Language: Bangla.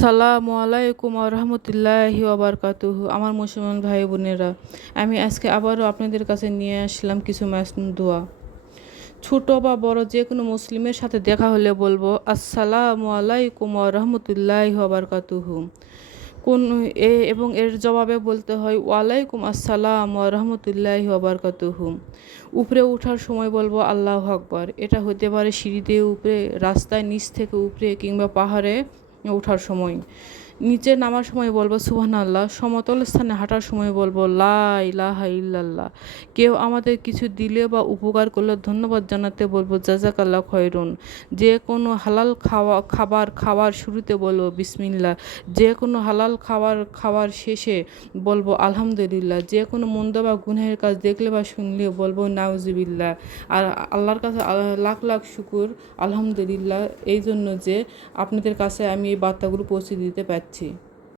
আসসালামু আলাইকুম রহমতুল্লাহি ওয়াবারকাতুহু। আমার মুসলমান ভাই বোনেরা, আমি আজকে আবারও আপনাদের কাছে নিয়ে আসলাম কিছু মাসনুন দোয়া। ছোট বা বড় যে কোনো মুসলিমের সাথে দেখা হলে বলবো আসসালামু আলাইকুম রহমতুল্লাহি ওয়াবারকাতুহু। কোন এবং এর জবাবে বলতে হয় ওয়ালাইকুম আসসালাম রহমতুল্লাহি ওয়াবারকাতুহু। উপরে ওঠার সময় বলবো আল্লাহু আকবার। এটা হতে পারে সিঁড়িতে উপরে, রাস্তায় নিচ থেকে উপরে, কিংবা পাহাড়ে ওঠার সময়। নিচে নামার সময় বলবো সুবহানাল্লাহ। সমতল স্থানে হাঁটার সময় বলবো লা ইলাহা ইল্লাল্লাহ। কেউ আমাদের কিছু দিলে বা উপকার করলে ধন্যবাদ জানাতে বলবো জাযাকাল্লাহ খয়রুন। যে কোনো হালাল খাবার খাওয়ার শুরুতে বলবো বিসমিল্লাহ। যে কোনো হালাল খাওয়ার শেষে বলবো আলহামদুলিল্লাহ। যে কোনো মন্দ বা গুনাহের কাজ দেখলে বা শুনলে বলবো নাউজুবিল্লাহ। আর আল্লাহর কাছে লাখ লাখ শুকুর আলহামদুলিল্লাহ এই জন্য যে আপনাদের কাছে আমি এই বার্তাগুলো পৌঁছে দিতে পারছি।